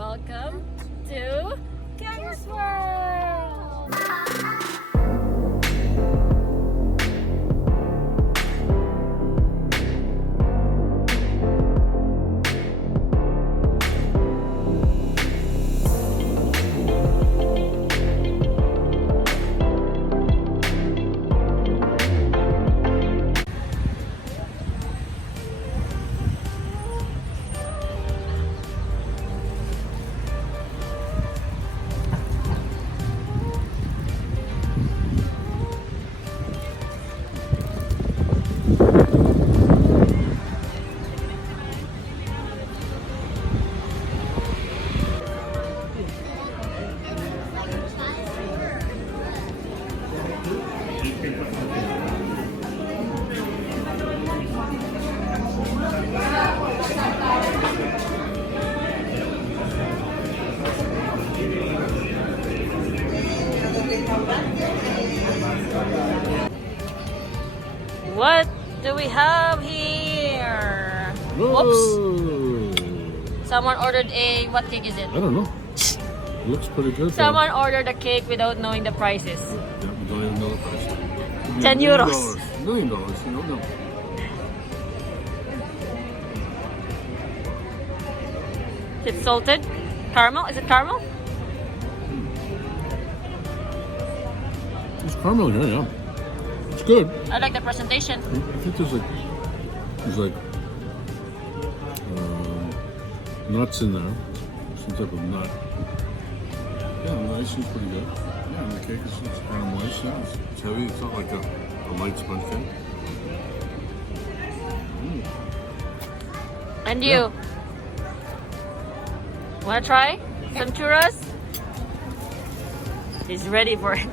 Welcome to Churros World! What do we have here? Whoops. Someone ordered a, what cake is it? I don't know. It looks pretty good. Someone ordered a cake without knowing the prices. Yeah, we don't even know the price. 10 euros. $1 million, you don't know. Is it salted? Caramel? Is it caramel? It's caramel, yeah. It's good. I like the presentation. I think there's like nuts in there. Some type of nut. Yeah, the icing's pretty good. Yeah, and the cake is kind of moist. Yeah, it's heavy. It's not like a light sponge cake. And you? Wanna try some churros? He's ready for it.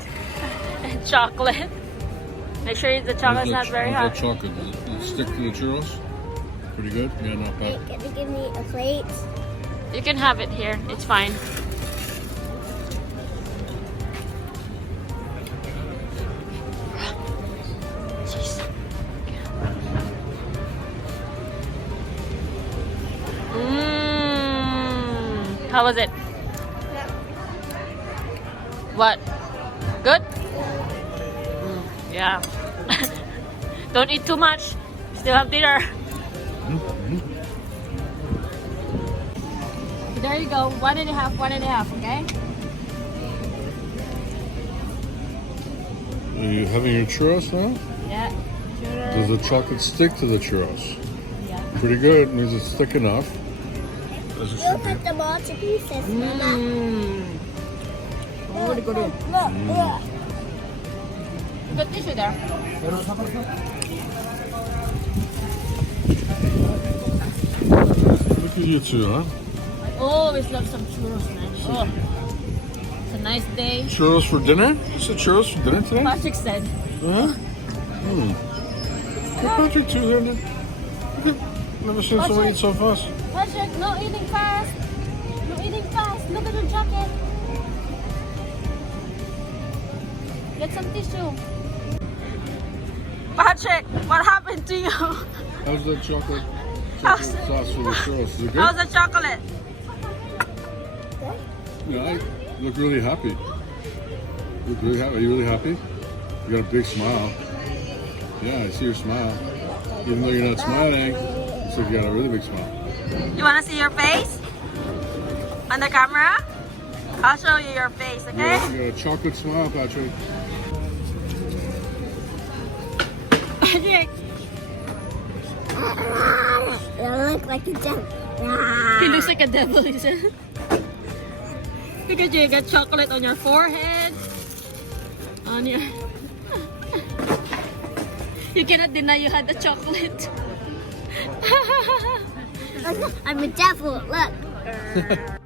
And chocolate. Make sure the chocolate's not very hot. How's that chocolate? Does it stick to the churros? Pretty good? Yeah, not bad. Can you give me a plate? You can have it here. It's fine. How was it? What? Good? Yeah. Don't eat too much. Still have dinner. There you go. 1.5, okay? Are you having your churros now? Yeah. Does the chocolate stick to the churros? Yeah. Pretty good. Means it's thick enough. As it You'll should be. put them all to pieces, Mama. Look, Look. Put tissue there. Look at you two, huh? Oh, we love some churros, man. Oh, it's a nice day. Churros for dinner? You said churros for dinner today? Patrick said. Huh? Hey, Patrick too there. Never seen someone eat so fast. Patrick, no eating fast. No eating fast. Look at your jacket. Get some tissue. Patrick, what happened to you? How's that chocolate sauce for the churros? Is it good? How's the chocolate? Yeah, you look really happy. You look really happy. Are you really happy? You got a big smile. Yeah, I see your smile. Even though you're not smiling, it's like you got a really big smile. You want to see your face? On the camera? I'll show you your face, okay? You got a chocolate smile, Patrick. Patrick, You look like a devil. he looks like a devil, he said. Look at you, you got chocolate on your forehead. On your... You cannot deny you had the chocolate. I'm a devil. Look.